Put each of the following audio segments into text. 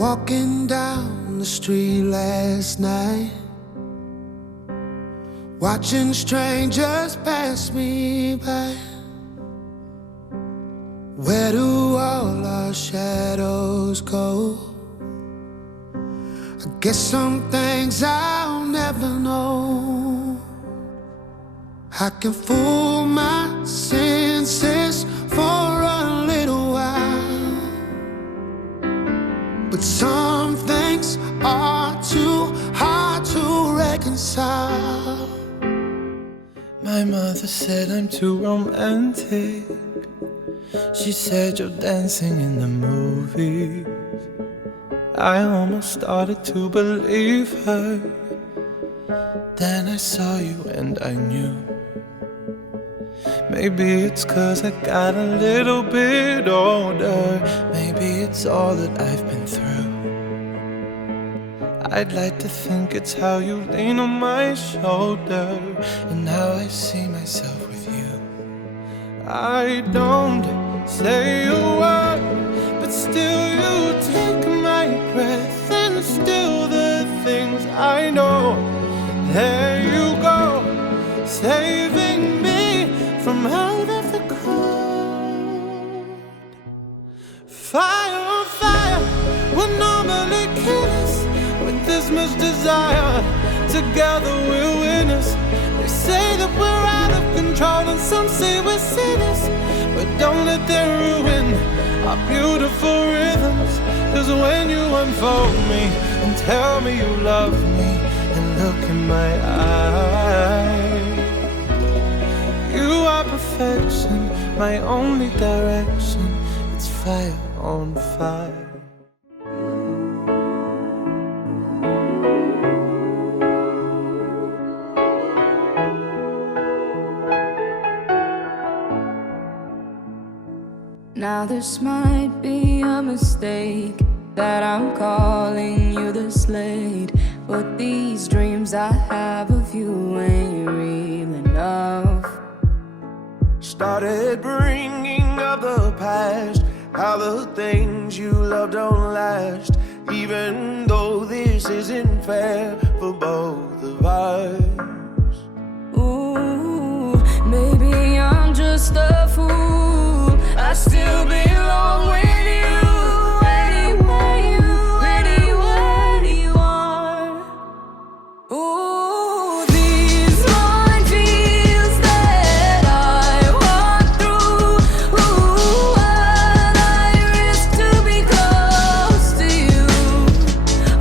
Walking down the street last night, watching strangers pass me by. Where do all our shadows go? I guess some things I'll never know. I can fool my senses for a little while, but some things are too hard to reconcile. My mother said I'm too romantic. She said you're dancing in the movies. I almost started to believe her. Then I saw you and I knew. Maybe it's 'cause I got a little bit older. Maybe it's all that I've been through. I'd like to think it's how you lean on my shoulder and how I see myself with you. I don't say a word, but still you take my breath and still the things I know. There you go, saving me from out of the cold. Fire on fire will normally kill us. With this much desire, together we're winners. They say that we're out of control and some say we're sinners, but don't let them ruin our beautiful rhythms. 'Cause when you unfold me and tell me you love me and look in my eyes, you are perfection, my only direction. It's fire on fire. Now this might be a mistake that I'm calling you this late, but these dreams I have of you ain't real enough. Started bringing up the past, how the things you love don't last, even though this isn't fair for both of us. Ooh, maybe I'm just a fool. I still belong with you, anywhere you are. Ooh, these minefields that I walk through. Ooh, what I risk to be close to you.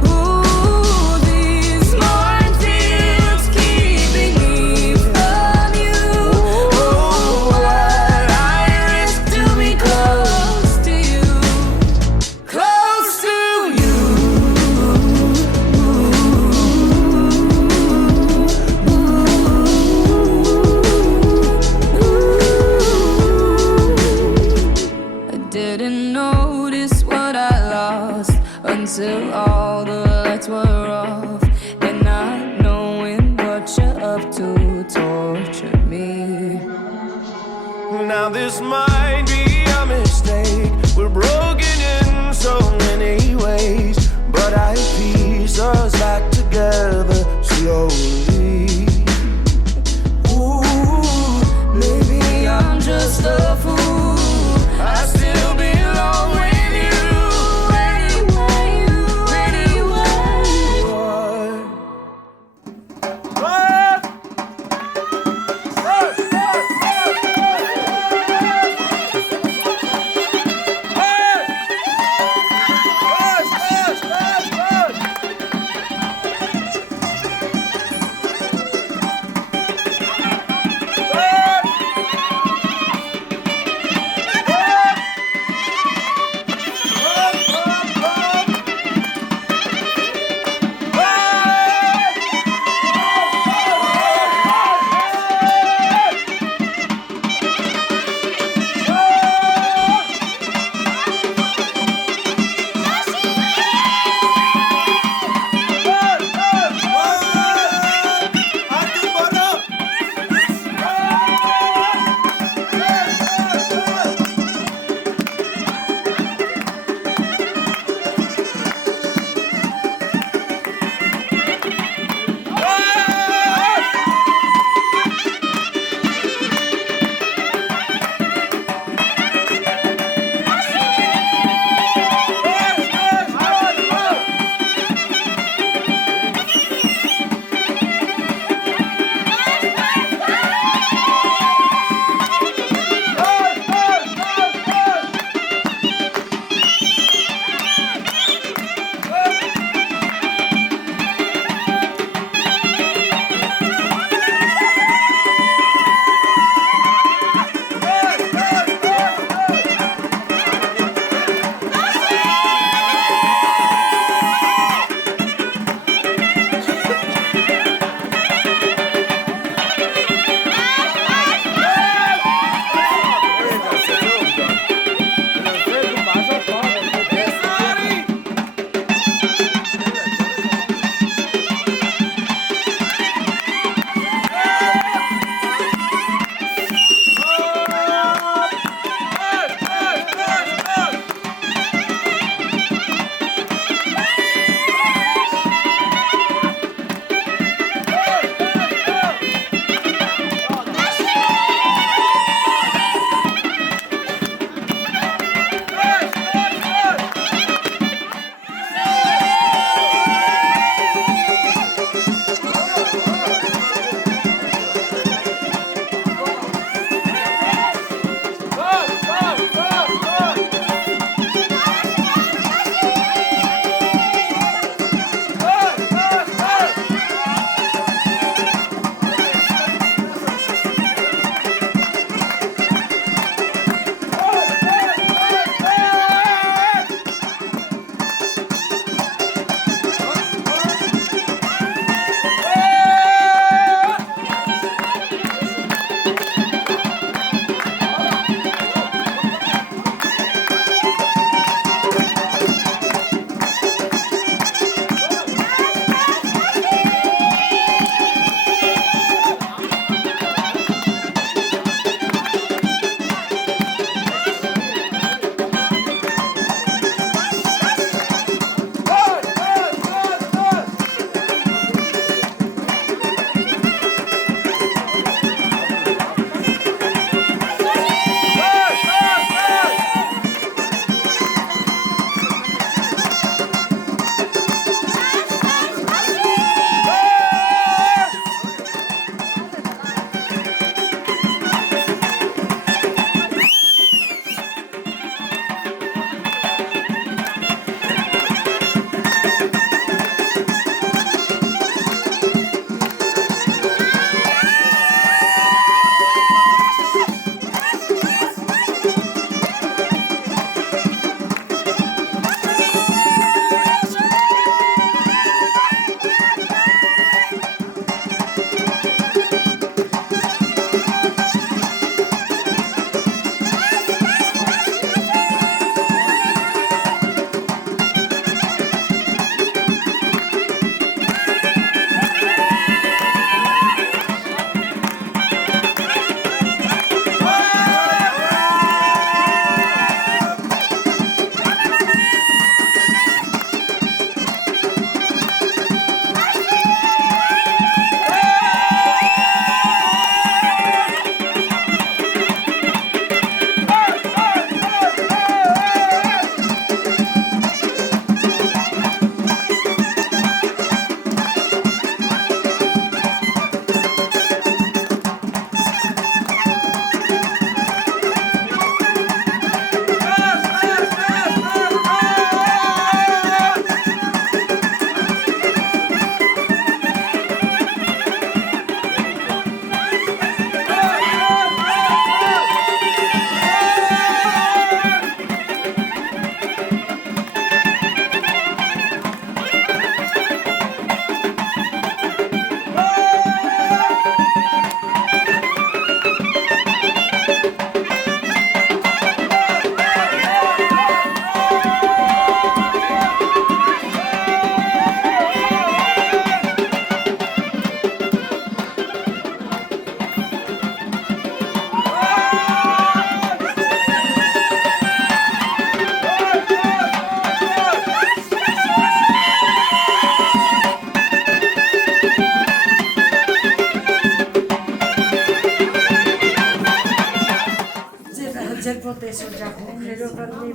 Ooh, these minefields keeping me from you. Ooh, what I risk to be close to you, close to you. I didn't notice what I lost until all the lights were off, and not knowing what you're up to tortured me. Now this might be a mistake, we're broken in so many ways, but I piece us back together slowly. Ooh, maybe I'm just a fool. I still belong with you, anywhere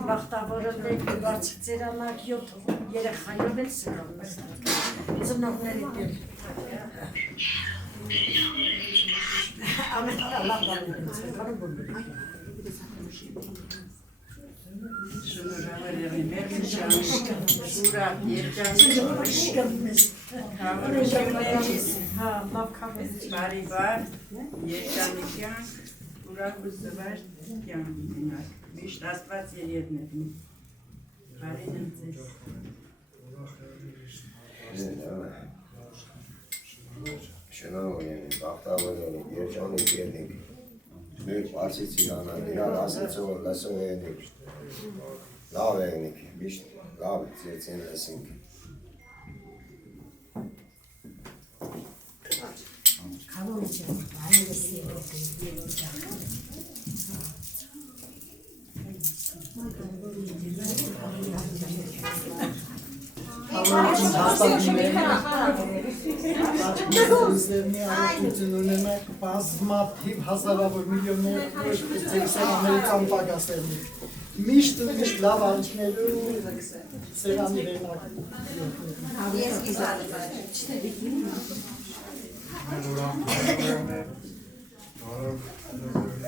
բախտավորել բարձր ծերանակ 7 երեխայով էլ սրան նստած ծնողների դեմ ամենալավ բաներից կարո բոլորը շնորհավոր եղի մեր շուրա երջանիկ հա լավ քավես բարի բար երջանիկյան ուրախ ու զվարճ կյանք ունենաք միշտ Աստված երևներնի բարին եմ ձեզ Շնորհավոր եղի, բախտավոր եղի, երջանիկ եղինք մեր պարսից իրանան, իրար ասեցող լսող եղինք լավ եղինք, միշտ լավ ձեծեն լսինք քավոյցը այլսի բազմաթիվ հազարավոր միլիոններ ամերիկան պագասերնի միշտ լավ անջներու սերանի վերնակ Come on,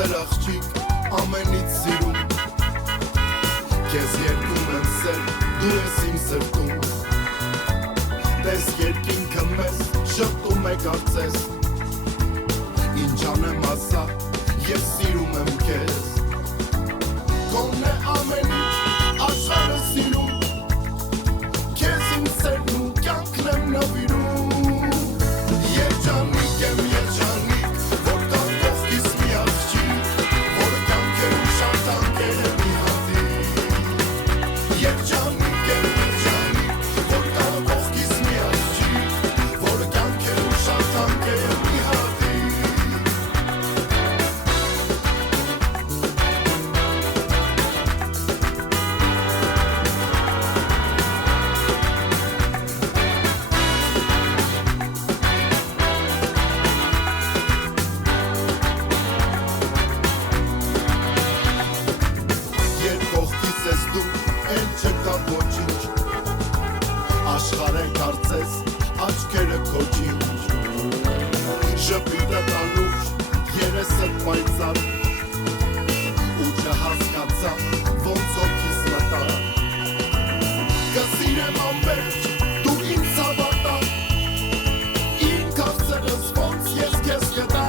սեր աղջիկ ամենից սիրում Քեզ երկում եմ սեր դու ես իմ սրտում Տես երկինքը մեզ շտում է կարծես Ինչ անեմ ասա ես սիրում եմ քեզ Կոնն է ամեն ինչ աշխարհը սիրում Քեզ իմ սերն ու կյանքն եմ նվիրում Երջանիկ եմ երջանիկ որ կա կողքիս մի աղջիկ որը կյանքերում շատ անկեր է մի հատիկ Երջանիկ եմ երջանիկ որ կա կողքիս մի աղջիկ որը կյանքերում շատ անկեր է մի հատիկ Երբ կողքից ես դու, էլ չկա ոչինչ Աշխարհը կարծես, աչքերը քո ջինջ Ժպիտը տանուշ, երեսդ պայծառ Ու չհասկացա, ոնց հոգիս մտա Կսիրեմ անվերջ, դու ինձ հավատա Իմ քաղցրս ոնց ես քեզ կտա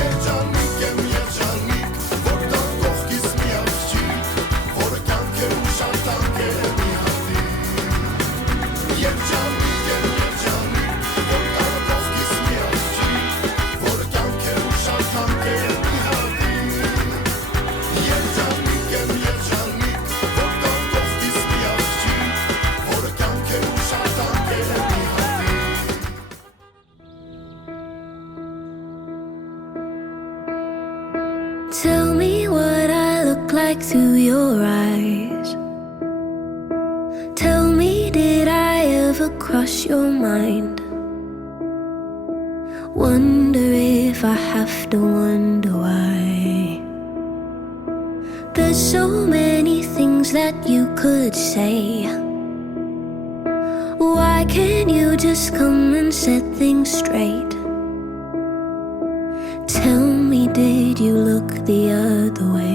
Երջանիկ եմ երջանիկ, որ կա կողքիս մի աղջիկ Որը կյանքերում շատ անկեր է մի հատիկ Երջանիկ եմ երջանիկ, որ կա կողքիս մի աղջիկ Որը կյանքերում շատ անկեր է մի հատիկ Երջանիկ եմ երջանիկ, որ կա կողքիս մի աղջիկ Որը կյանքերում շատ անկեր է մի հատիկ Tell me what I look like through your eyes. Tell me, did I ever cross your mind? Wonder if I have to wonder why. There's so many things that you could say. Why can't you just come and set things straight? Tell me, did you look the other way?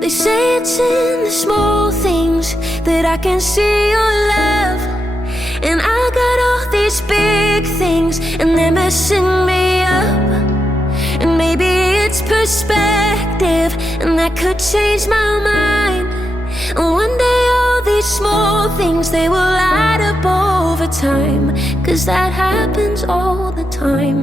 They say it's in the small things that I can see your love. And I got all these big things and they're messing me up. And maybe it's perspective and that could change my mind. And one day all these small things, they will add up over time. 'Cause that happens all the time.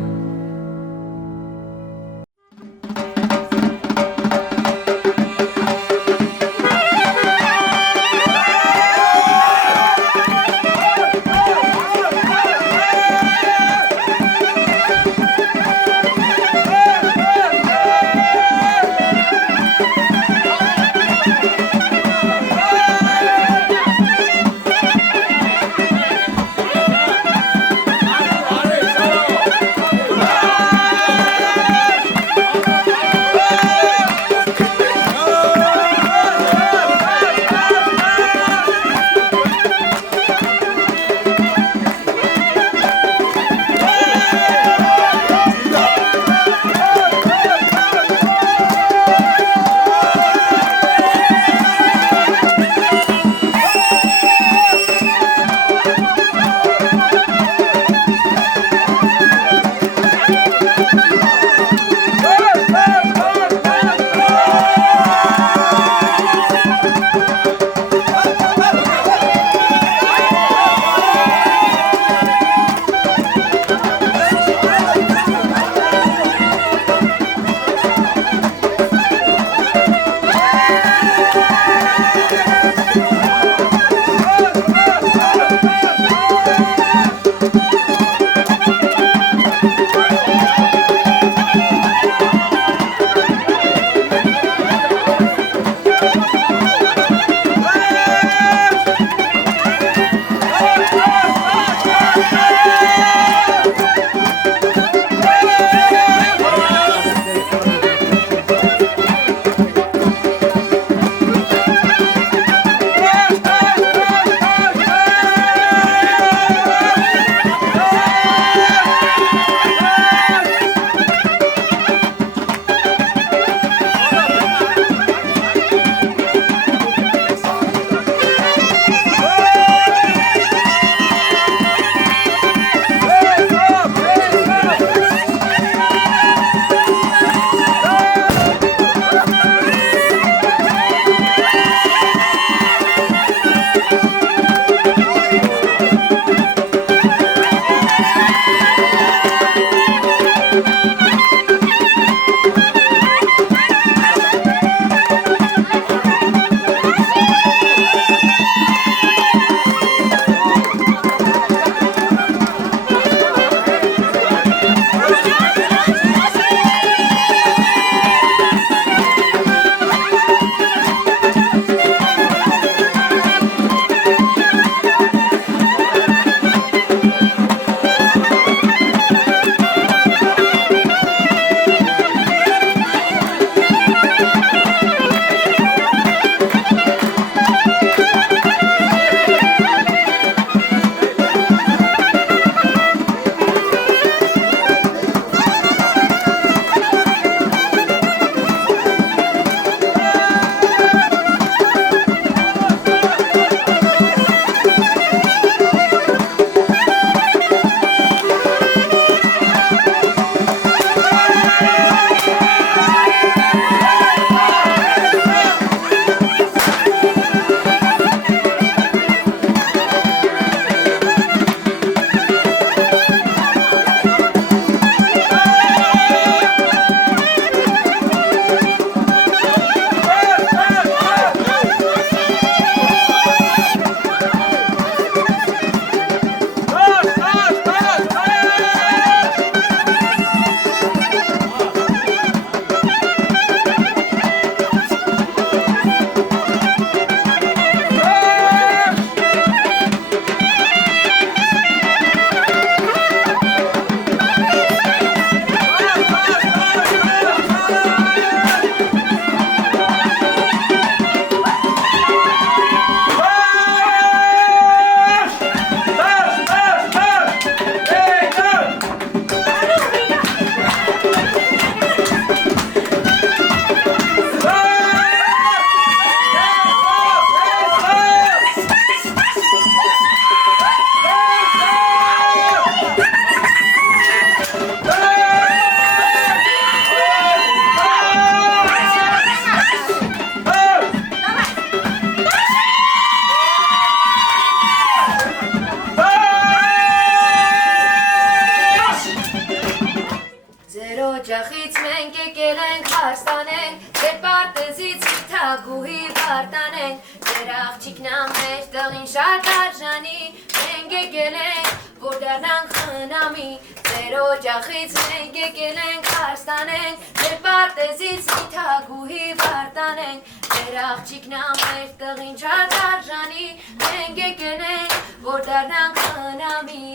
եկել ենք հարստանենք, ձեր պարտեզից թագուհի վարտանենք, ձեր աղջիկն ամեր տղին շատ արժանի, մենք եկել ենք, որ դառնանք խնամի, ձեր օջախից մենք եկել ենք հարստանենք, ձեր պարտեզից թագուհի վարտանենք, ձեր աղջիկն ամեր տղին շատ արժանի, մենք եկել ենք, որ դառնանք խնամի,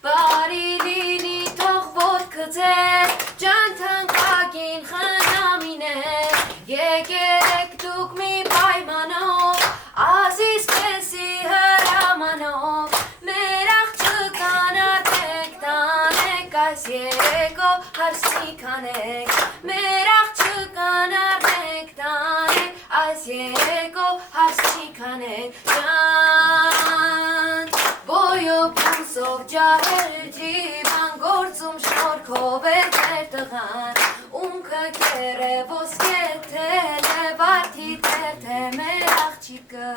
բարի լինի թող ոտքը ձեր, ջանթանկագին խնամիներ, եկեք դուք մի պայմանով, ազիզ քեսի հրամանով, մեր աղջկան ատեք տանեք, այս երեկո հարսնի կանեք, մեր աղջկան ատեք տանեք, այս երեկո հարսնի կանեք, ջան, բոյով փուսով ջահել ջիվան, գործում շնորքով է ձեր տղան, ունքը կեր է ոսկե թել է, վարդի թեր թե մեր աղջիկը,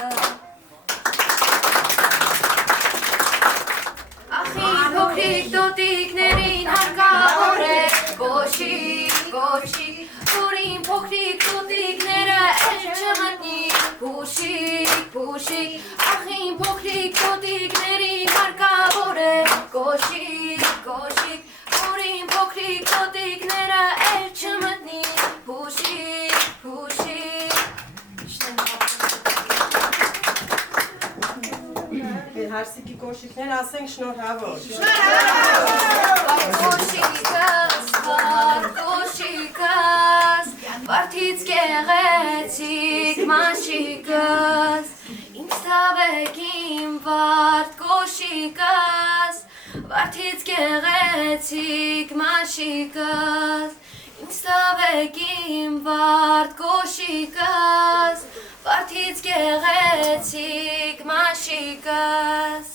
ախին փոքրիկ տոտիկներին հարկավոր է, կոշիկ, կոշիկ, որին փոքրիկ տոտիկները էլ չմտնի, փուշիկ, փուշիկ, ախին փոքրիկ տոտիկներին հարկավոր է, կոշիկ, կոշիկ, որին փոքրիկ տոտիկները էլ չմտնի, փուշիկ, փուշիկ, Հարսիկի կոշիկներ ասենք շնորհավոր։ Կոշիկս, վար կոշիկս, վարդից գեղեցիկ մաշիկս, ինձ թավեք իմ վարդ կոշիկս, վարդից գեղեցիկ մաշիկս, ինձ թավեք իմ վարդ կոշիկս, վարդից գեղեցիկ մաշիկս,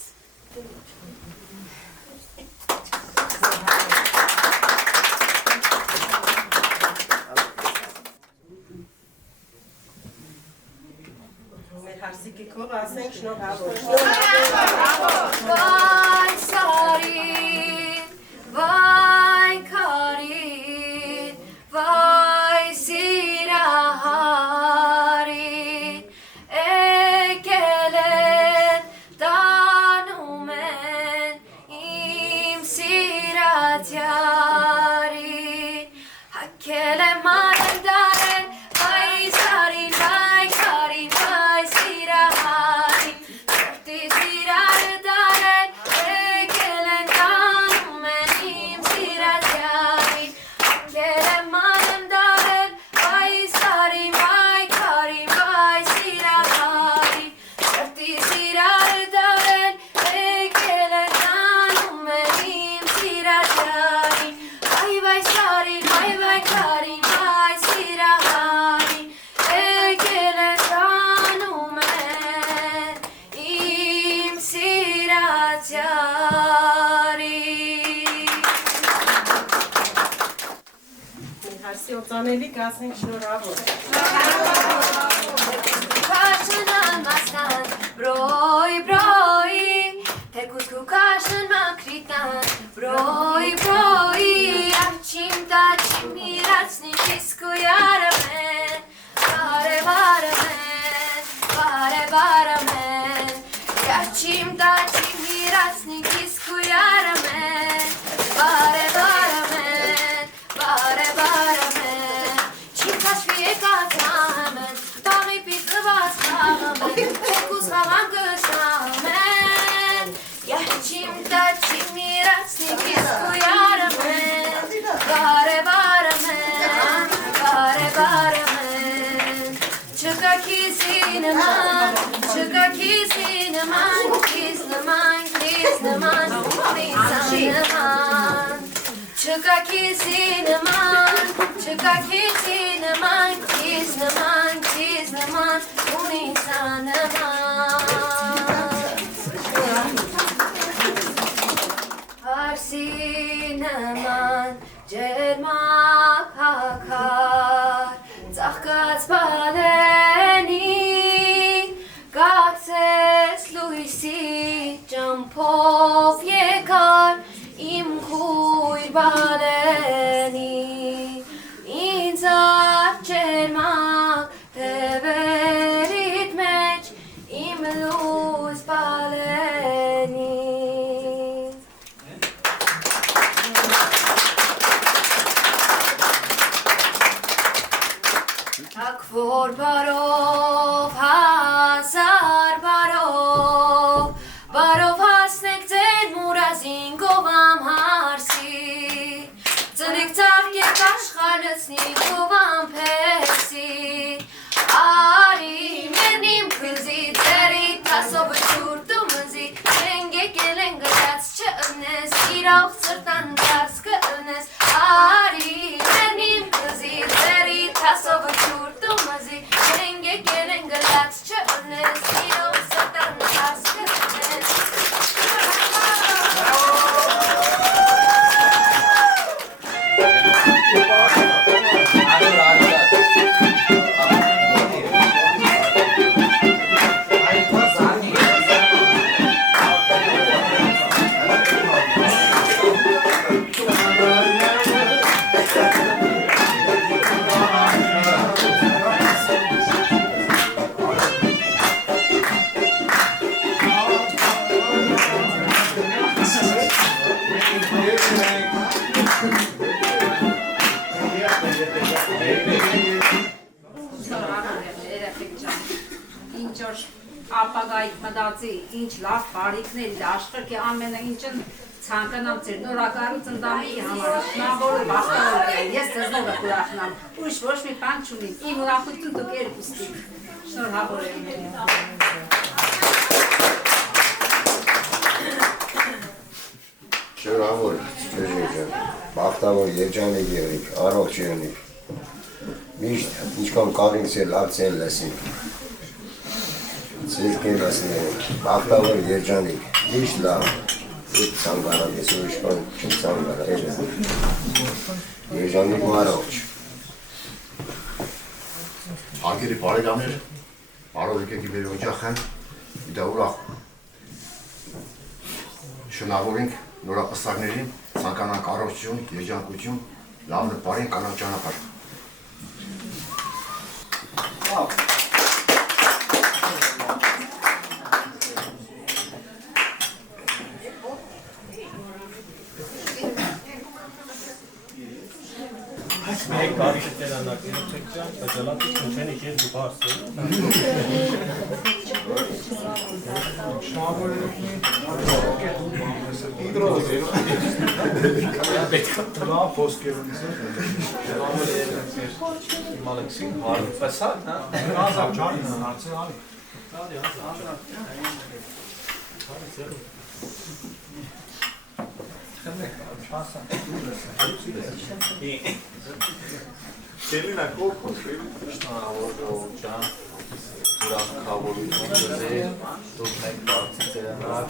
Մեր հարսիկի քող ասենք շնորհավոր։ Վայ սարին, վայ քարին, վայ սիրահարին, եկել են, տանում են իմ սիրածյարին, հագել եմ մանեն դարեն, վայ սարին, վայ քարին, վայ սիրահարին, սրտի սիրարը դարեն, եկել են, տանում են իմ սիրածյարին, հագել եմ մանեն դարեն, վայ սարին, վայ քարին, վայ սիրահարին, սրտի սիրարը դարեն, եկել են, տանում են իմ սիրածյարին, վայ սարին, վայ քարին, վայ սիրահարին, եկել են, տանում են իմ սիրածյարին։ Մեր հարսի օծանելիք ասենք շնորհավոր։ Kaşınan mastan, broy broy, tekus kukasın makritan, broy broy, açimda çimirasni pisku yaramen, bare baramen, bare baramen, açimda çimirasni pisku yaramen, bare baramen, bare baramen, çimkaş bir katamen, tami pisku baskamen, tekus havan kışamen, yaşimda çimirasni pisku yaramen, bare baramen, bare baramen, çıka kisineman, çıka kisineman, kisneman, kisneman, kisneman, çıka kisineman, çıka kisineman, kisneman, kisneman, unisaneman. Հարսինեման ջերմակ հակար, ծաղկած բալենի, կացես լույսի ճամփով եկար իմ քույր բալենի, որ բարով հազար բարով հասնեք ձեր մուրազին գովամ հարսի ծնեք ծաղկեք աշխարհցնի գովամ փեսի արի մենիմ քզի ձերի տասով շուրտու մզի Եկել են գլած չընես, իրող ծրտան դարս կընես Արի մենիմ կզի, ձերի թասով չուրտու մզի Եկել են գլած չընես, իրող ծրտան դարս կընես ապագայի մտածի ինչ լավ բարիքներ աշխարհի ամենը ինչն ցանկանամ ձեր նորակալու ծնդամի համար շնորհավոր բախտավոր ես ձեզնով ուրախնամ ուրիշ ոչ մի բան չունի իմ ուրախություն դուք երկուստի շնորհավոր եմ շնորհավոր ջան բախտավոր երջանիկ եղեք առողջ եղեք միշտ ինչքան կաղինք ձեր լավ ձեն լսենք Սիրկեն ասները, բախտավոր երջանիկ, միշտ լավ, իտ ծանգանան, ես ուրիշ կան չմ ծանգանան, երջանիկ ու առողջ։ Արգերի բարեկամներ, բարով եկեք իբերի օջախ են, իդա ուրախ շնորհավորենք նորապսակներին, ցանկանանք առողջություն, երջանկություն, լավ նպարին կանանք ճանապարհ։ Մեկ բարձր տերանակներով չեք ճան, բայց ալատից մուչեն եք ես դու բարձր։ Լավ ոսկերում Իմ Ալեքսին հարդ պեսատ, հա? Ազավ ճանին հարցը ալի։ Kelin akor koşuyor. Շնորհավոր ջան, ուրախավորություն ձեզ, դուք մեկ բարձր տերանակ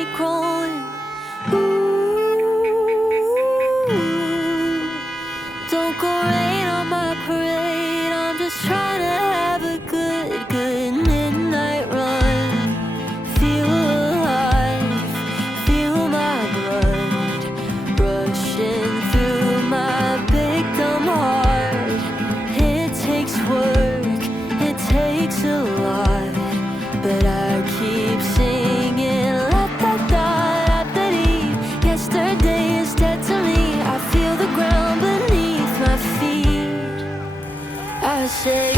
started growing. Don't go rain on my parade. I'm just trying to have a good midnight run. Feel alive, feel my blood rushing through my big dumb heart. It takes work, it takes a lot, but I keep singing la da da da da dee. Yesterday is dead to me. I feel the ground beneath my feet. I say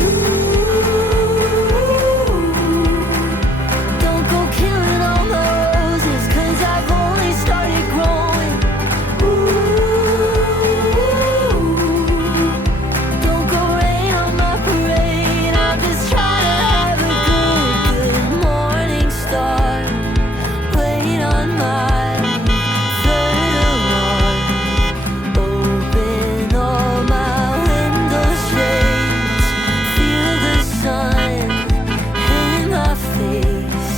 don't go killing all my roses, 'cause I've only started growing. Don't go rain on my parade. I'm just trying to have a good morning start. Wait on my third alarm. Open all my window shades. Feel the sun in my face.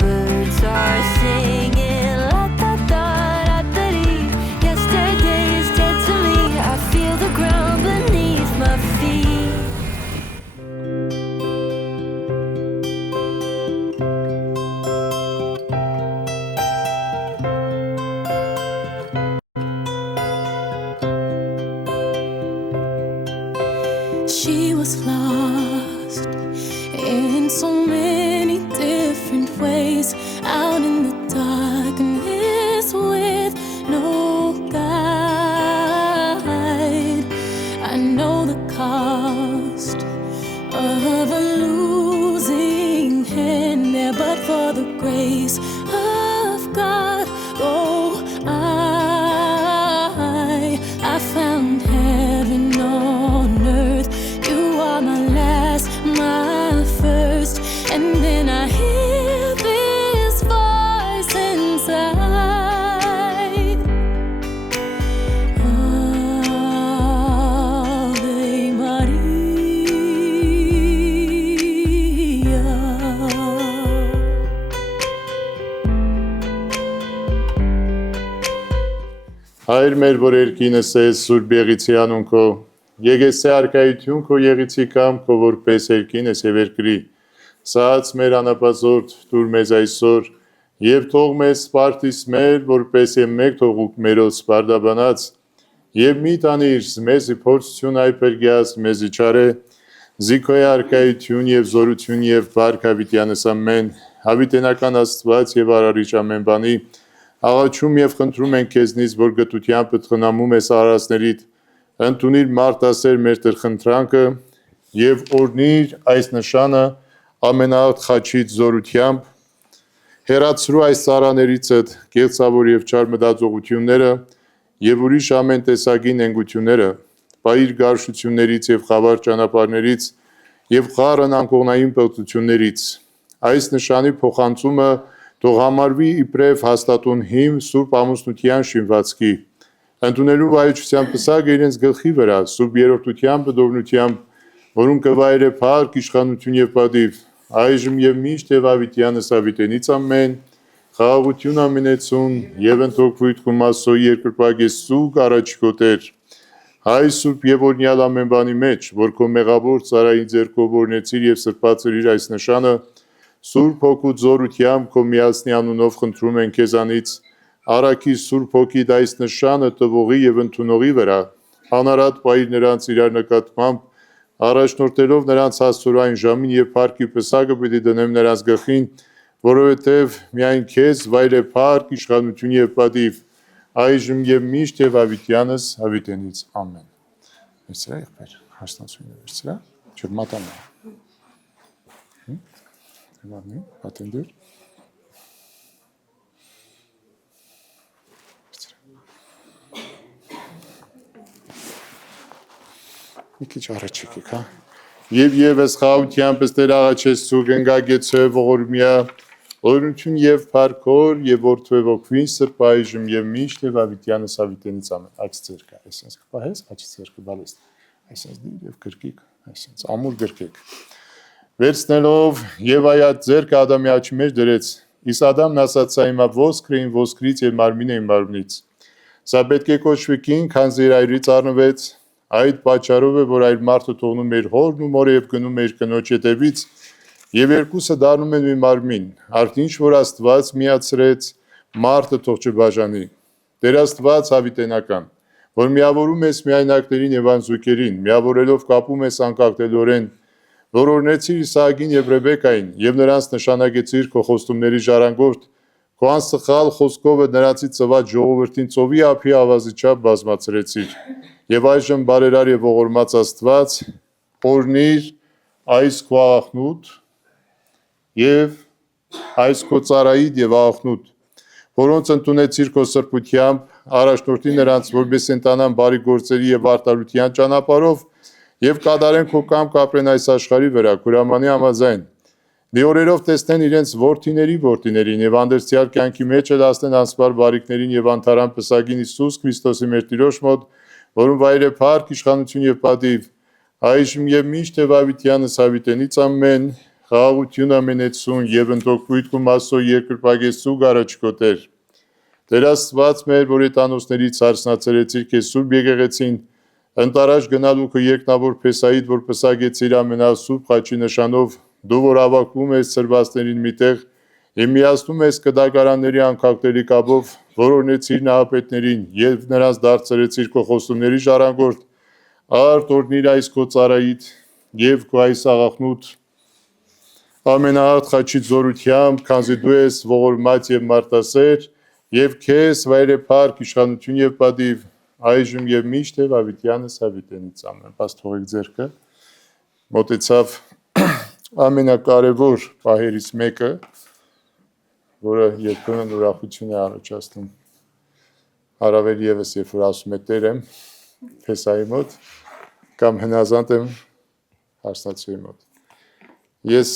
Birds are singing la da da da da dee. Yesterday is dead to me. I feel the ground beneath my feet. She was lost in so many different ways, out in the darkness with no guide. I know the cost of a losing hand there, but for the grace of God, oh, I found heaven on earth. You are my last, my first, and then I hear this voice inside. Ave Maria. Հայր մեր, որ երկինս ես Սուրբ Եղիցի անունքո, Եկեսե արքայություն քո Եղիցի կամքո, որպես երկինս եւ երկրի, սաց մեր անապազորդ դուր մեզ այսօր, եւ թող մեզ սպարտիս մեր, որպես եւ մեկ թողուք մերոց սպարտաբանած, եւ մի տանիր մեզի փորձություն այբերգյաս մեզի չարե, զիքոյ արքայություն եւ զորություն եւ բարք հավիտյանս ամեն, հավիտենական Աստված եւ արարիչ ամեն բանի, աղաչում եւ խնդրում ենք քեզնից, որ գտությամբ խնամում ես արարածներիդ, ընդունիր մարտասեր մեր տրխնդրանքը եւ օրնիր այս նշանը ամենաաղտ խաչից զորությամբ, հեռացրու այս սարաներիցդ կեղծավոր եւ չար մտածողությունները եւ ուրիշ ամեն տեսակի նենգությունները, պայիր գարշություններից եւ խավար ճանապարհներից եւ խառն անկողնային պղծություններից, այս նշանի փոխանցումը թող համարվի իբրև հաստատուն հիմ Սուրբ ամուսնության շինվածքի, ընդունելու վայելչության պսակ իրենց գլխի վրա, Սուրբ երրորդությամբ, բդովնությամբ, որում կվայր է փառք, իշխանություն եւ պատիվ, այժմ եւ միշտ եւ ավիտյանս ավիտենից ամեն, խաղաղություն ամենեցուն եւ ընթոքվույթ կումասոյ երկրպագեսուկ առաջիկոտեր, հայ Սուրբ եւ օրնյալ ամեն բանի մեջ, որ քո մեղավոր ծարային ձեռքով օրնեցիր եւ սրբացրիր այս նշանը, Սուրբ հոգու զորությամբ քո միասնի անունով խնդրում են քեզանից, Արաքի Սուրբ հոգիդ այս նշանը տվողի եւ ընդունողի վրա, անարատ պայիր նրանց իրար նկատմամբ, առաջնորդելով նրանց հասցորային ժամին եւ փառքի պսակը պիտի դնեմ նրանց գլխին, որովհետեւ միայն քեզ վայր է փառք, իշխանություն եւ պատիվ, այժմ եւ միշտ եւ ավիտյանս ավիտենից ամեն։ Վերցրա եղբայր, հաշտանցույնը վերցրա, ջրմատանը։ Ладно, attendez. Մի քիչ առաջ եկեք, հա։ Եվ ես խաղությամբ ըստեր աղաչես ցուգենգագեցը ողորմիա, օրություն եւ փառքոր եւ որդու ոգվին սրբ այժմ եւ միշտ եւ ավիտյանս ավիտենից ամեն։ Աչ ցերկա, այսպես կպահես, աչ ցերկը բալես։ Այսպես դիր եւ գրկիկ, այսպես ամուր գրկեք։ Վերցնելով եւ այա ձերքը Ադամի աչքի մեջ դրեց Իսկ Ադամն ասաց. «Սա հիմա ոսկր է իմ ոսկրից եւ մարմին է իմ մարմնից»։ Սա պետք է կոչվի կին, քանզի իր այրից առնվեց։ Այդ պատճառով է, որ այր մարդը թողնում էր հորն ու մորը եւ գնում էր կնոջ հետևից, եւ երկուսը դառնում են մի մարմին։ Արդ ինչ որ Աստված միացրեց, մարդը թող չբաժանի։ Տեր Աստված հավիտենական, որ միավորում ես միայնակներին եւ անզուգերին, միավորելով կապում ես անկախտելորեն, որ օրնեցիր Իսահակին եւ Ռեբեկային եւ նրանց նշանակեցիր քո խոստումների ժառանգորդ, քո անսխալ խոսքովը նրանցից ծված ժողովրդին ծովի ափի ավազիչափ բազմացրեցիր։ Եվ այժմ բարերար եւ ողորմած Աստված, օրնիր այս քո աղախնուտ եւ այս քո ծառայիդ եւ աղախնուտ, որոնց ընդունեցիր քո սրբությամբ, առաջնորդի նրանց, որպես ընտանան բարի գործերի եւ արտարության ճանապարհով եւ կատարեն քո կամք ապրեն այս աշխարհի վրա, Կուրամանի համաձայն։ Լիորերով տեսնեն իրենց որդիներին եւ անդերձյալ կյանքի մեջ էլ ասեն անսպար բարիքներին եւ անթարան պսակին Հիսուս Քրիստոսի մեր Տիրոջ մոտ, որում վայր է փառք, իշխանություն եւ պատիվ, այժմ եւ միշտ եւ ավիտյանս հավիտենից ամեն, խաղաղություն ամենեցուն եւ ընդօգնույթ ու մասո երկրպագեսու գարաչկոտեր։ Տեր Աստված մեր, որ էտանոսներից հարսնացրեցիր քեզ սուրբ եկեղեցին, ընտարաշ գնալու քո երկնավոր Փեսայիդ, որ պսակեցիր ամենասուրբ խաչի նշանով, դու որ հավաքում ես սրվածներին միտեղ եւ միացնում ես կդակարանների անկախտերի կապով, որ օրնեցիր նահապետներին եւ նրանց դարձրեցիր քո խոստումների ժառանգորդ, արդ օրնիր այս քո ծառայիդ եւ քո այս աղախնուտ ամենահատ խաչի զորությամբ, քանզի դու ես ողորմած եւ մարտասեր եւ քեզ վայր է փառք, իշխանություն եւ պատիվ, այժմ եւ միշտ եւ ավիտյանս հավիտենից ամեն։ Բաց թողեք ձեռքը։ Մոտեցավ ամենակարևոր պահերից մեկը, որը երբեմն ուրախություն է առաջացնում, առավել եւս երբ որ ասում է Տեր եմ Փեսայի մոտ կամ հնազանդ եմ հարսնացուի մոտ։ Ես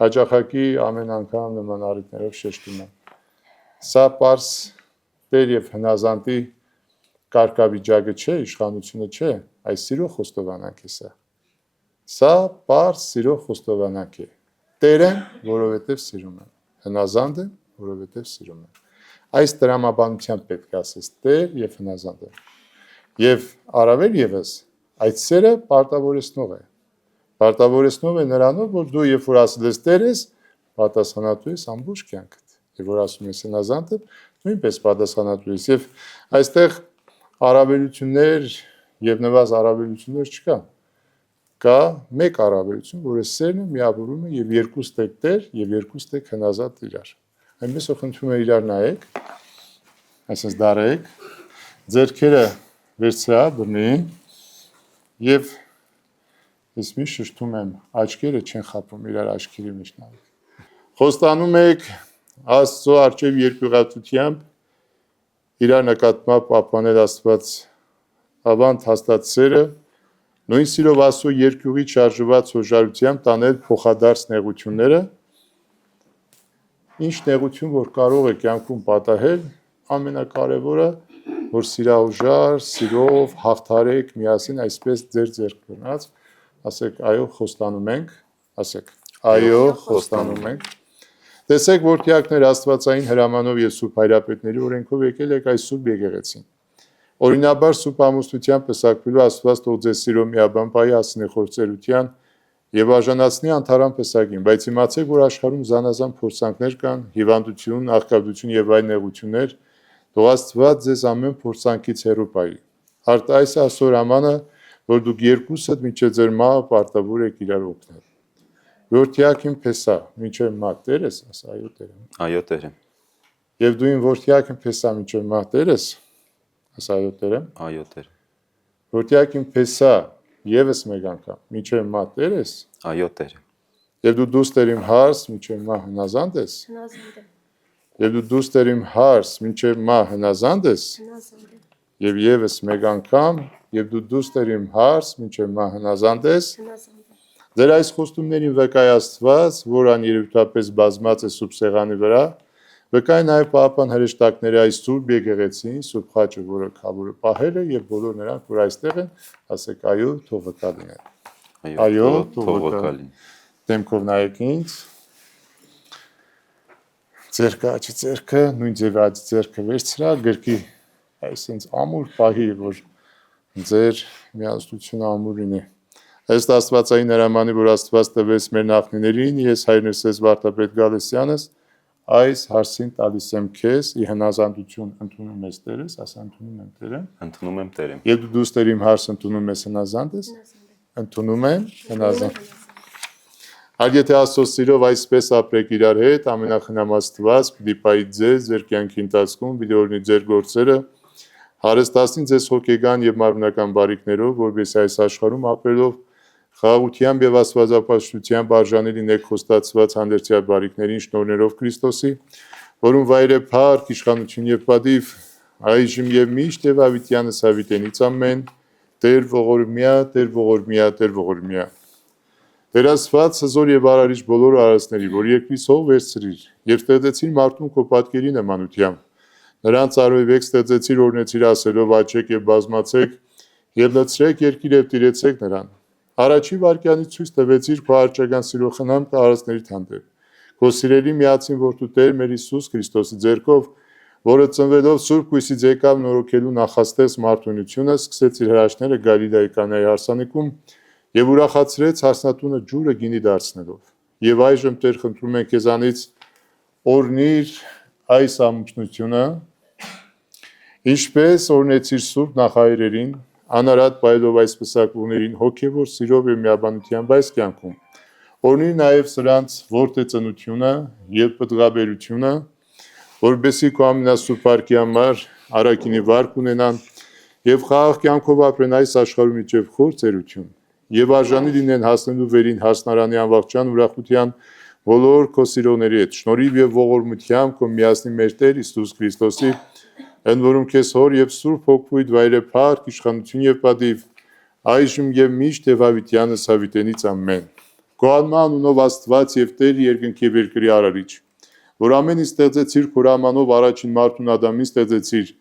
հաճախակի ամեն անգամ նման առիթներով շեշտում եմ։ Սա պարզ Տեր եւ հնազանդի կարգավիճակը չէ, իշխանությունը չէ, այս սիրո խոստովանանք է սա։ Սա պարզ սիրո խոստովանանք է։ Տեր եմ, որովհետև սիրում եմ, հնազանդ եմ, որովհետև սիրում եմ։ Այս տրամաբանությամբ պետք է ասես Տեր եւ հնազանդ եմ։ Եվ առավել եւս այդ սերը պարտավորեցնող է։ Պարտավորեցնող է նրանով, որ դու երբ որ ասել ես Տեր ես, պատասխանատու ես ամբողջ կյանքդ։ Եվ որ ասում ես հնազանդ եմ, նույնպես պատասխանատու ես։ Եվ այստեղ առավելություններ եւ նվազ առավելություններ չկան։ Կա մեկ առավելություն, որը սերն է միավորում է եւ երկու ստեկ Տեր եւ երկու ստեկ հնազանդ իրար։ Այնպես որ խնդրում եմ իրար նայեք, այսպես դարեք, ձեռքերը վերցրա բռնի եւ ես միշտ շշտում եմ, աչքերը չեն խափում իրար աչքերի մեջ նայեք։ Խոստանում եք Աստծո առջև երկյուղածությամբ իրար նկատմամբ պահպանել Աստված ավանդ հաստատ սերը, նույն սիրով Աստծո երկյուղի շարժված հոժարությամբ տանել փոխադարձ նեղությունները, ինչ նեղություն որ կարող է կյանքում պատահել, ամենակարևորը, որ սիրահոժար, սիրով հաղթարեք միասին այսպես ձեր ձեռք բռնած, ասեք այո խոստանում ենք, ասեք այո խոստանում ենք։ Տեսեք որդյակներ Աստվածային հրամանով եւ Սուրբ Հայրապետների օրենքով եկել եք այս Սուրբ եկեղեցին։ Օրինաբար Սուրբ ամուսնությամբ պսակվելու Աստված թող ձեզ սիրո միաբան պահի հասնի խորցերության եւ արժանացնի անթարան պսակին, բայց իմացեք, որ աշխարհում զանազան փորձանքներ կան, հիվանդություն, աղքատություն եւ այլ նեղություններ, թող Աստված ձեզ ամեն փորձանքից հեռու պահի։ Արդ այս այսօր ամանը, որ դուք երկուսդ մինչև ձեր մահը պարտավոր եք իրար օգնել։ Որդյակին Փեսա, մինչև մահ Տեր ես, ասա այո Տեր եմ։ Այո Տեր եմ։ Եվ դու ին որդյակին Փեսա մինչև մահ Տեր ես, ասա այո Տեր եմ։ Այո Տեր։ Որդյակին Փեսա եւս մեկ անգամ, մինչև մահ Տեր ես։ Այո Տեր։ Եվ դու դուստեր իմ հարս, մինչև մահ հնազանդ ես։ Եվ դու դուստեր իմ հարս, մինչև մահ հնազանդ ես։ Եվ եւս մեկ անգամ, եւ դու դուստեր իմ հարս, մինչև մահ հնազանդ ես։ Ձեր այս խոստումներին վկայ Աստված, որ աներևութապես բազմած է Սուրբ Սեղանի վրա, վկայ նաև Պահապան հրեշտակների այս Սուրբ եկեղեցին, Սուրբ խաչը, որը քավորը պահել է եւ բոլոր նրանք, որ այստեղ են, ասեք այո, թող վկա լինեն։ Այո, թող վկա լինեն։ Դեմքով նայեք ինձ։ ձերքը աչի ձերքը նույն ձևի աչի ձերքը վերցրա գրքի այսինքն ամուր պահի որ ձեր միասնությունը ամուրին է ըստ Աստվածային հրամանի որ Աստված տվեց մեր նախնիներին ես հայրներս ես Վարդապետ Գալստյանս այս հարցին տալիս եմ քեզ ի հնազանդություն ընդունում ես Տերես ասա ընդունում եմ Տերը եւ դու դուստեր իմ հարցը ընդունում ես հնազանդ ես ընդունում եմ հնազանդ Այլ եթե Աստծո սիրով այսպես ապրեք իրար հետ, ամենախնամ Աստված պիտի պահի ձեզ, ձեր կյանքի ընթացքում պիտի օրհնի ձեր գործերը, հարստացնի ձեզ հոգեգան եւ մարմնական բարիքներով, որովհետեւ այս աշխարհում ապրելով խաղաղությամբ եւ աստվածապաշտությամբ արժանի լինեք խոստացված հանդերձյալ բարիքներին շնորհներով Քրիստոսի, որում վայր է փառք, իշխանություն եւ պատիվ, այժմ եւ միշտ եւ ավիտյանս ավիտենից ամեն, Տեր ողորմյա, Տեր ողորմյա, Տեր ողորմյա Տեր Աստված հզոր եւ արարիչ բոլոր արարածների, որ երկրից հող վերցրիր, եւ ստեղծեցիր մարդուն քո պատկերի նմանությամբ։ Նրանց արվեվեք ստեղծեցիր օրնեցիր ասելով աճեք եւ բազմացեք եւ լցրեք երկիր եւ տիրեցեք նրան։ Առաջի վարքյանից ցույց տվեցիր քո արճական սիրո խնամքը արարածների հանդեպ։ Քո սիրելի միածին որդու Տեր մեր Հիսուս Քրիստոսի ձեռքով, որը ծնվելով Սուրբ Հույսից եկավ նորոգելու նախաստեց մարդունությունը, սկսեց իր հրաշքները Գալիլայի Կանայի հարսանիքում Եվ ուրախացրեց հասնատունը ջուրը գինի դարձնելով։ Եվ այժմ Տեր խնդրում ենք քեզանից օրհնիր այս ամուսնությունը, ինչպես օրհնեցիր Սուրբ նախահայրերին, անարատ պայելով այս պսակողներին հոգևոր սիրով եւ միաբանությամբ այս կյանքում։ Օրհնիր նաև սրանց որդե ծնությունը եւ պտղաբերությունը, որբեսի քո ամենասուրբ արքի համար արակինի վարկ ունենան եւ խաղաղ կյանքով ապրեն այս աշխարհում իջև խոր ծերություն։ Եվ արժանի լինեն հասնելու վերին հասնարանի անվախճան ուրախության բոլոր քո սիրողների հետ, շնորհիվ եւ ողորմությամբ քո միասնի մեր Տեր Հիսուս Քրիստոսի, ընդ որում քեզ հոր եւ Սուրբ Հոգուդ վայրե փառք, իշխանություն եւ պատիվ, այժմ եւ միշտ եւ ավիտյանս ավիտենից ամեն։ Քո անունով Աստված եւ Տեր երկնքի եւ երկրի արարիչ, որ ամեն ինչ ստեղծեցիր քո հրամանով առաջին մարդուն Ադամին ստեղծեցիր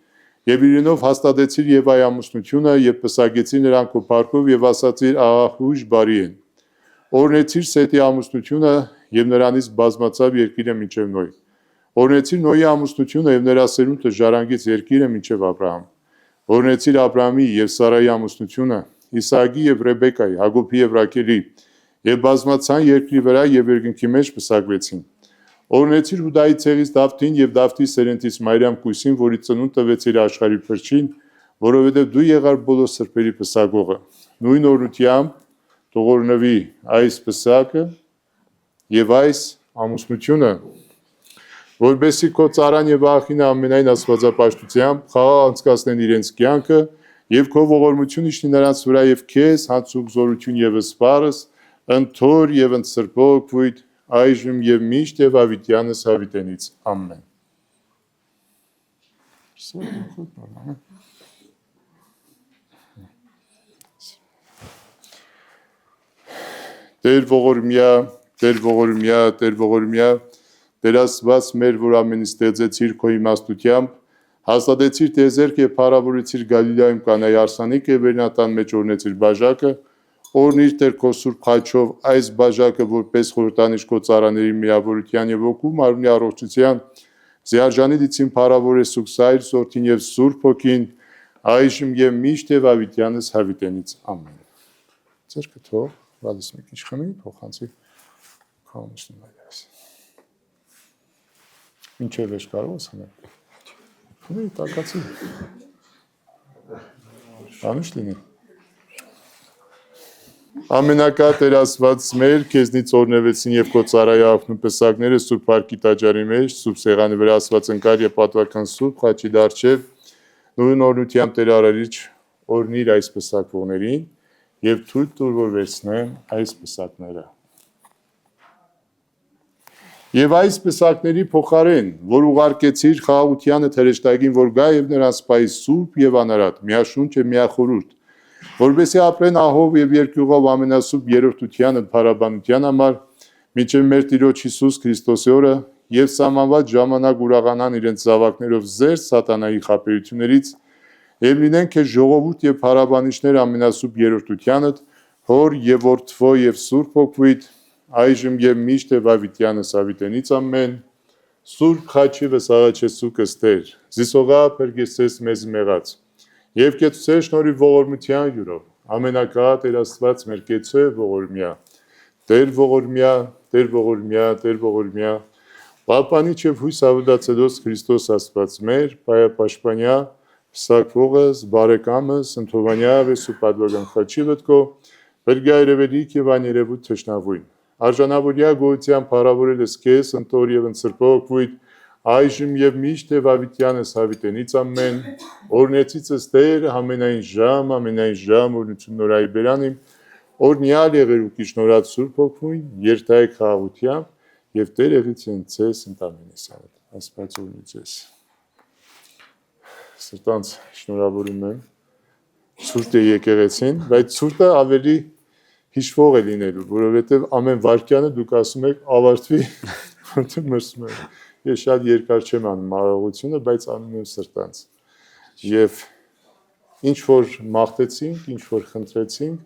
Եվ իրենով հաստատեցիր Եվայի ամուսնությունը եւ պսակեցիր նրան քո փառքով եւ ասացիր ահախույժ բարի են։ Օրհնեցիր Սեթի ամուսնությունը եւ նրանից բազմացավ երկիրը մինչեւ Նոյ։ Օրհնեցիր Նոյի ամուսնությունը եւ նրա սերունդը ժառանգեց երկիրը մինչեւ Աբրահամ։ Օրհնեցիր Աբրահամի եւ Սարայի ամուսնությունը, Իսահակի եւ Ռեբեկայի, Հակոբի եւ Ռաքելի եւ բազմացան երկրի վրա եւ երկնքի մեջ պսակվեցին։ Օրհնեցիր Հուդայի ցեղից Դավթին եւ Դավթի սերնդից Մարիամ Կույսին, որի ծնունդ տվեցիր աշխարհի փրկին, որովհետեւ դու եղար բոլոր սրբերի պսակողը։ Նույն օրհնությամբ թող օրհնվի այս պսակը եւ այս ամուսնությունը, որբեսի քո ծառան եւ աղախինը ամենայն աստվածապաշտությամբ խաղաղ անցկացնեն իրենց կյանքը եւ քո ողորմությունը իջնի նրանց վրա եւ քեզ հանցուկ զորություն եւ սպարս, ընթոր եւ ընծրբող քույտ այժմ եւ միշտ եւ ավիտյանս ավիտենից ամեն։ Տեր ողորմյա, Տեր ողորմյա, Տեր ողորմյա, Տեր Աստված մեր, որ ամեն ինչ ստեղծեցիր քո իմաստությամբ, հաստատեցիր տեզերք եւ փառավորեցիր Գալիլայում Կանայի հարսանիքը եւ վերնատան մեջ օրնեցիր բաժակը, Օրհնիր Տեր քո սուրբ խաչով այս բաժակը որպես խորհրդանիշ քո ծառաների միավորության եւ ոգու մարմնի առողջության զիարժանի դիցին փառավոր է Սուքսայր Սորթին եւ Սուրբ Հոգին այժմ եւ միշտ եւ ավիտյանս հավիտենից ամեն։ Ձերքը թող վալիս մեկ իշխանի փոխանցի կամուսնում այլես։ Ինչեւ ես կարող ես անել։ Փունի տակացի։ Անիշ լինի։ Ամենակա Տեր Աստված մեր քեզնից օրհնվեցին եւ քո ծառայի աղբն ու պսակները Սուրբ Փառքի տաճարի մեջ, Սուրբ Սեղանի վրա Աստված ընկար եւ պատվական Սուրբ խաչի դարչեւ նույն օրհնությամբ Տեր արարիչ օրհնիր այս պսակողներին եւ թույլ տուր որ վերցնեն այս պսակները։ Եվ այս պսակների փոխարեն, որ ուղարկեցիր խաղաղությանը թերեշտագին, որ գա եւ նրանց սպայի սուրբ եւ անարատ, միաշունչ եւ միախորուրդ, որովհետեւ ապրեն ահով եւ երկյուղով ամենասուրբ երրորդությանը փառաբանության համար, մինչեւ մեր Տիրոջ Հիսուս Քրիստոսի օրը եւ սահմանված ժամանակ ուրախանան իրենց զավակներով զերծ սատանայի խաբերություններից եւ լինեն քեզ ժողովուրդ եւ փառաբանիչներ ամենասուրբ երրորդությանդ, հոր եւ որդվո եւ սուրբ հոգվիդ, այժմ եւ միշտ եւ ավիտյանս ավիտենից ամեն, Սուրբ խաչիվս աղաչեսուկս Տեր, զիսողա պերգեսես մեզ մեղած, և կեցուցեր շնորի ողորմության յուրով, ամենակա Տեր Աստված մեր կեցու է ողորմյա, Տեր ողորմյա, Տեր ողորմյա, Տեր ողորմյա, Պապանիչ և հույս ավդացեդոս Քրիստոս Աստված մեր, պայապաշպանյա, Սակվողս, բարեկամս, ընթովանյա վեսու պատվագան խաչի վտկո, վերգա երևելիք և աներևուտ թշնավույն, արժանավորյա գոյության պարավորել ես կես, ընտոր և ընցրպող վույտ, այժմ և միշտ և ավիտյանս հավիտենից ամեն, օրնեցիցս Տեր, ամենայն ժամ, օրնություն նորայի բերանիմ, օրնյալ եղեր ու կիշնորած սուրբ հոգվույն, երթայք խաղությամբ, և Տեր եղից են ձեզ ընտամենես ավդ, ասպած օրնի ձեզ։ Սրտանց շնորհավորում եմ ցուրտ է եկեղեցին, բայց ցուրտը ավելի հիշվող է լինելու, որովհետև ամեն վարքյանը դուք ասում եք ավարտվի, որտեղ մրսում եմ։ Ես շատ երկար չեմ անում արարողությունը, բայց անում եմ սրտանց։ Եվ ինչ որ մաղթեցինք, ինչ որ խնդրեցինք,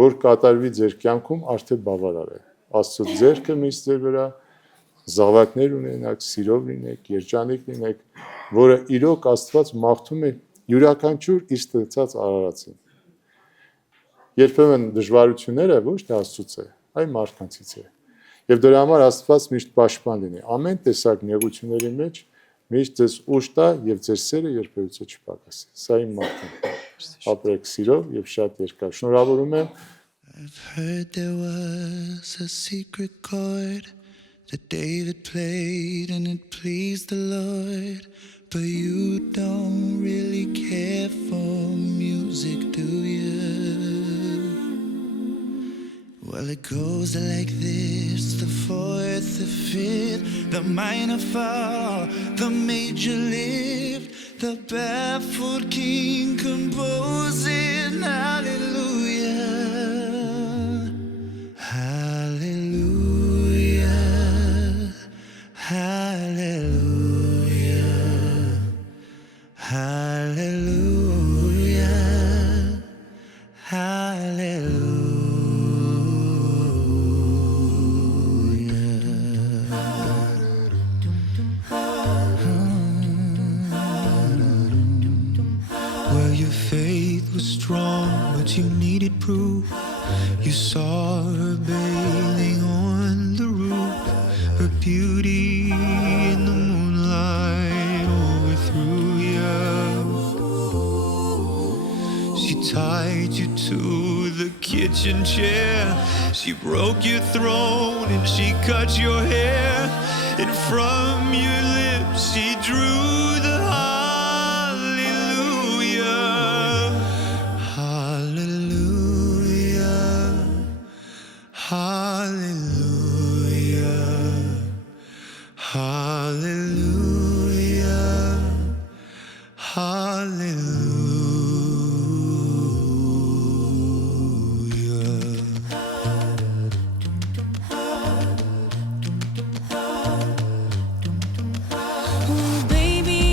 որ կատարվի ձեր կյանքում, արդեն բավարար է։ Աստծո ձեռքը միշտ ձեր վրա, զավակներ ունենաք, սիրով լինեք, երջանիկ լինեք, որը իրոք Աստված մաղթում է յուրաքանչյուր իր ստեղծած արարածին։ Երբեմն դժվարությունները ոչ թե Աստծուց է, այլ մարդկանցից է։ Եվ դրա համար Աստված միշտ պաշտպան լինի։ Ամեն տեսակ նեղությունների մեջ միշտ ձեզ ուժ տա եւ ձեր սերը երբևիցե չպակասի։ Սա իմ մաղթանքն է։ Ապրեք սիրով եւ շատ երկար։ Շնորհավորում եմ։ I've heard there was a secret chord that David played and it pleased the Lord. But you don't really care for music, do you? Well, it goes like this, the fourth, the fifth, the minor fall, the major lift, the barefoot king composing hallelujah, hallelujah, hallelujah, hallelujah, hallelujah. Strong, but you needed proof. You saw her bathing on the roof, her beauty in the moonlight overthrew you. She tied you to the kitchen chair, she broke your throne and she cut your hair, and from your lips she drew the Baby,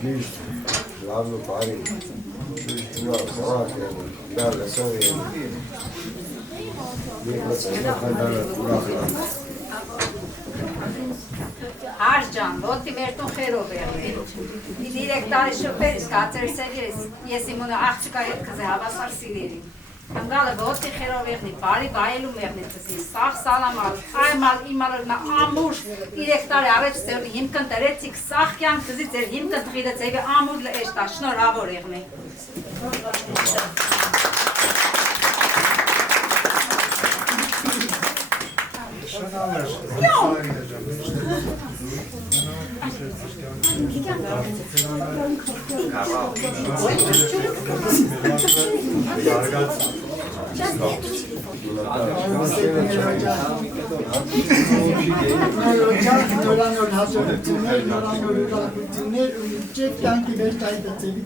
Միշտ լավն ու բարի ուրախ սովորակերն իրար լսող են երկրորդ խնդանը ուրախ լավ Աշջան, ոտի մերտուն խերով եղնի դիրեկտարի շոպեր իսկ ացերսեր ես իմունը աղջիկա հետ կզե հավասար սիրերի Անգալը ոտի խերով եղնի, բարի բայելում եղնի ծսին, սաղ սալամալ, այմալ իմալը ամուր դիրեկտարի արեջ ծերնի հիմքն տրեցիք սաղ կյան կզի ծեր հիմքն տղիրը ծեվի ամուր լեշտա, շնորհավոր եղնի Նորանոր հաջողություններ, նորանոր ուրախություններ ու իջեք կյանքի վերջային դծելի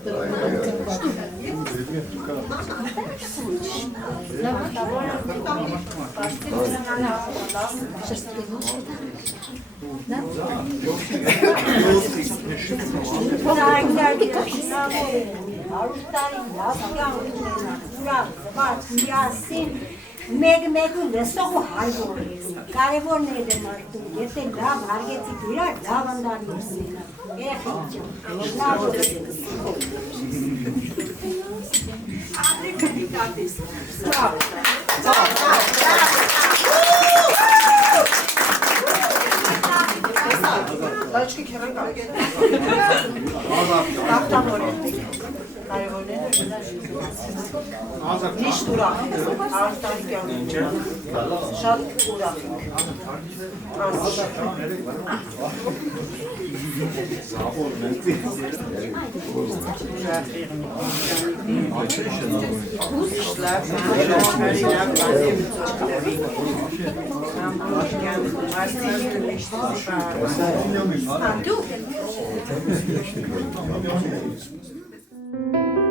մեկ-մեկու լսող ու հայվոր ես, կարևորն է դեմարտում, եթե լավ հարգեցիք իրար, լավ ընդար եսին, երեխիք ջան, լավ ոսինս։ Ադրիքը դիտատիս, սրավ, Դալչկի քերան կարեք են։ Աղտավոր են դեք։ Կարևորները միշտ ուրախ ենք, արստարի կյանքում շատ ուրախ ենք։ Thank you.